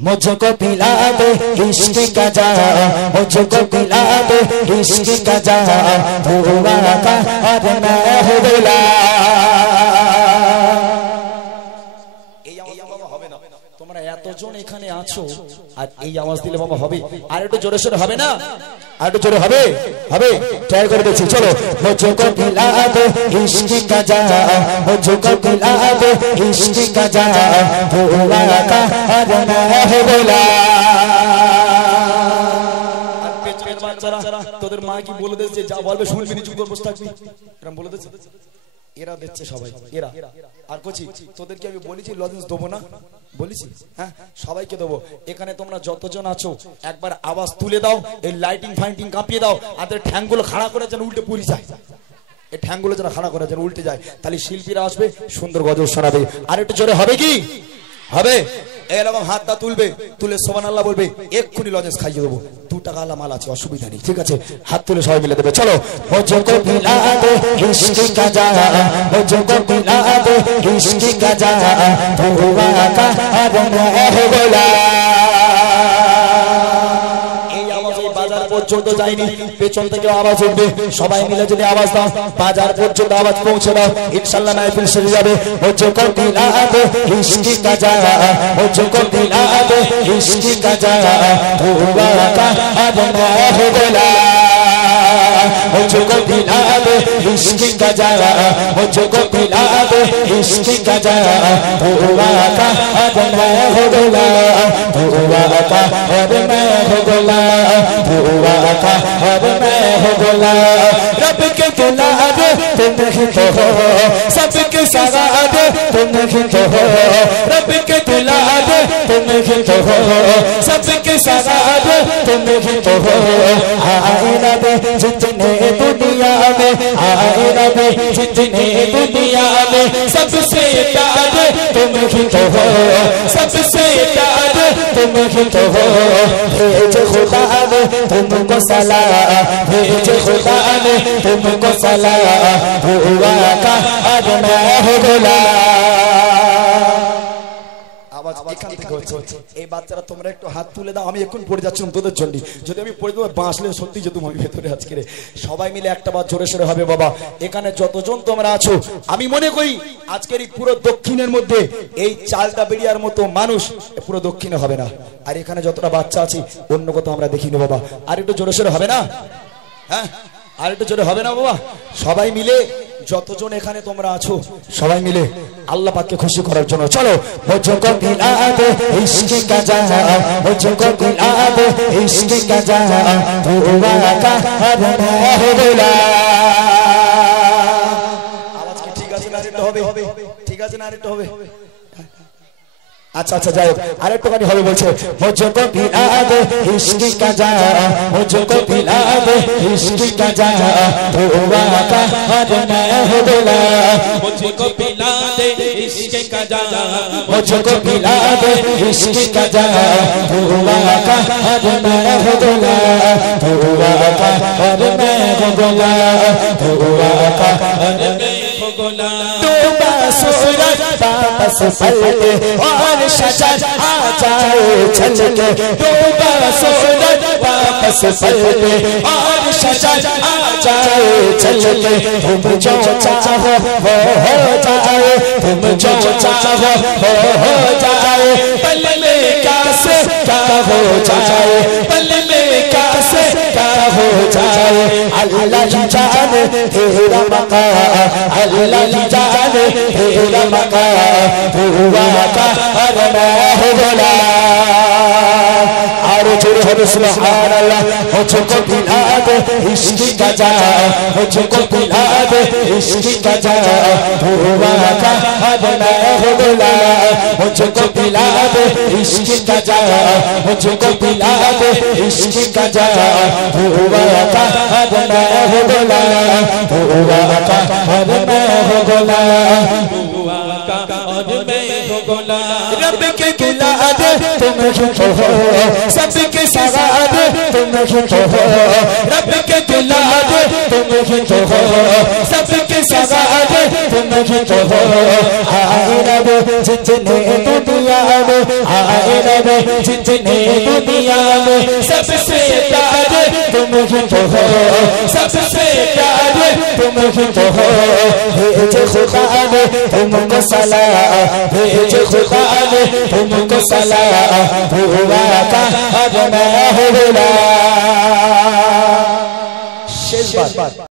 मुझको पिला दे इश्क का जाम, मुझको पिला दे इश्क का जाम, हुआ का और मैं हूँ गुलाम। তোমরা এতজন এখানে আছো আর এই আওয়াজ দিলে বাবা হবে? আর একটু জোরে সোরে হবে না? আর একটু জোরে হবে? হবে, ট্রাই করে দেখছি। চলো। মুঝকো পিলা দে ইশক কা জাম, মুঝকো পিলা দে ইশক কা জাম, হুয়া কা আর मैं हूं गुलाम। আর পেছনের বাচ্চারা তোদের মা কি বলে দিয়েছে যা বলবে শুনবি না, চুপ করে বসে থাকবি, এরকম বলে দিয়েছে? এরা দিচ্ছে সবাই, এরা। আর কোচি তোদেরকে আমি বলেছি লজেন্স দেবো না, বলেছি? হ্যাঁ, সবাইকে দেবো। এখানে তোমরা যতজন আছো একবার আওয়াজ তুলে দাও, এই লাইটিং ফাইটিং কাঁপিয়ে দাও, আর ঠ্যাংগুলো খাড়া করে যেন উল্টে পড়ে যায়, এই ঠ্যাংগুলো যেন খাড়া করে যেন উল্টে যায়, তাহলে শিল্পীরা আসবে, সুন্দর গজল শোনাবে। আর একটু জোরে হবে কি? হবে। এরকম হাতটা তুলবে, তুলে সুবহানাল্লাহ বলবে, এক্ষুনি লজেন্স খাইয়ে দেবো। 2 টাকা আলা মাল আছে, অসুবিধা নেই, ঠিক আছে? হাত তুলে সবাই মিলে দেবে। চলো। মুঝকো পিলা দে ইশক কা জাম, মুঝকো পিলা দে ইশক কা জাম, হুয়া কা আর मैं हूं गुलाम। এই আওয়াজ এই বাজার পর্যন্ত যায়নি, পেছন থেকে আওয়াজ উঠবে। সবাই মিলে যদি আওয়াজ দাও, বাজার পর্যন্ত আওয়াজ পৌঁছে দাও, ইনশাআল্লাহ মাহফিল সেরে যাবে। মুঝকো পিলা দে ইশক কা জাম, মুঝকো পিলা দে ইশক কা জাম, হুয়া কা আর मैं हूं गुलाम। मुझको पिला दे इश्क का जाम, मुझको पिला दे इश्क का जाम, हुआ का और मैं हूं गुलाम, हुआ का और मैं हूं गुलाम, हुआ का और मैं हूं गुलाम। रब के गुलाम तुम ही तो हो, सबके सवाद तुम ही तो हो, रब के गुलाम तुम ही तो हो, सबके सवाद तुम ही तो हो। आए रब जितने दुनिया में, आए रब जितने दुनिया में, सबसे प्यारे तुम ही तो हो, सबसे प्यारे तुम ही तो हो। भेज खुदा ने तुमको सलाम, भेज खुदा ने तुमको सलाम, हुआ का और मैं हूं गुलाम। আওয়াজ এখান থেকে হচ্ছে। এই বাচ্চারা তোমরা একটু হাত তুলে দাও, আমি এখন পড়ে যাচ্ছিলাম তোদের জন্য, যদি আমি পড়ে দেবো বাঁচলে সত্যি যে তুমি ভেতরে আজকে সবাই মিলে একটা বার জোরে সোরে হবে বাবা। এখানে যতজন তোমরা আছো, আমি মনে করি আজকের এই পুরো দক্ষিণের মধ্যে এই চালটা বেরিয়ার মতো মানুষ পুরো দক্ষিণে হবে না। আর এখানে যতটা বাচ্চা আছে অন্য কোথাও আমরা দেখিনি বাবা। আর একটু জোরে সোরে হবে না? হ্যাঁ, আর একটু জোরে হবে না বাবা? সবাই মিলে যতজন এখানে তোমরা আছো সবাই মিলে আল্লাহ পাককে খুশি করার জন্য চলো। মুঝকো পিলা দে ইশক কা জাম, মুঝকো পিলা দে ইশক কা জাম, হুয়া কা আর मैं हूं गुलाम। আওয়াজ কি ঠিক আছে না? আরেকটু হবে? ঠিক আছে না? আরেকটু হবে? अच्छा अच्छा जाओ, अरे तो गाड़ी হবে বলছে। मुझको पिला दे इश्क का जाम, मुझको पिला दे इश्क का जाम, हुआ का और मैं हूं गुलाम। मुझको पिला दे इश्क का जाम, मुझको पिला दे इश्क का जाम, हुआ का और मैं हूं गुलाम, हुआ का और मैं हूं गुलाम, हुआ का और मैं हूं गुलाम। डूबा सूरज वापस पलटे और शजर आ जाए चल के, डूबा सूरज वापस पलटे और शजर आ जाए चल के। तुम जो चाहो वो हो जाए, तुम जो चाहो वो हो जाए, पल में क्या से क्या हो जाए, पल में क्या से क्या हो जाए। अल्लाह ही जाने तेरा मकाम, अल्लाह ही जाने तेरा मकाम, हुआ का और मैं हूं गुलाम। और जोरे हो सुभान अल्लाह। मुझको पिला दे इश्क का जाम, मुझको पिला दे इश्क का जाम, हुआ का और मैं हूं गुलाम। मुझको पिला दे इश्क का जाम, मुझको पिला दे इश्क का जाम, हुआ का और मैं हूं गुलाम, हुआ का और मैं हूं गुलाम, हुआ का और मैं हूं गुलाम। रब के गुलाम तुम ही तो हो, सबके सवाद तुम ही तो हो, रब के गुलाम तुम ही तो हो, सबके सवाद तुम ही तो हो। आए रब जितने दुनिया में, आए रब में जितने दुनिया में सबसे प्यारे तुम ही तो हो, सबसे प्यारे तुम ही तो हो। भेजे खुदा ने तुमको सलाम, भेजे खुदा ने तुमको सलाम, हुआ का और मैं हुआ। शेष बात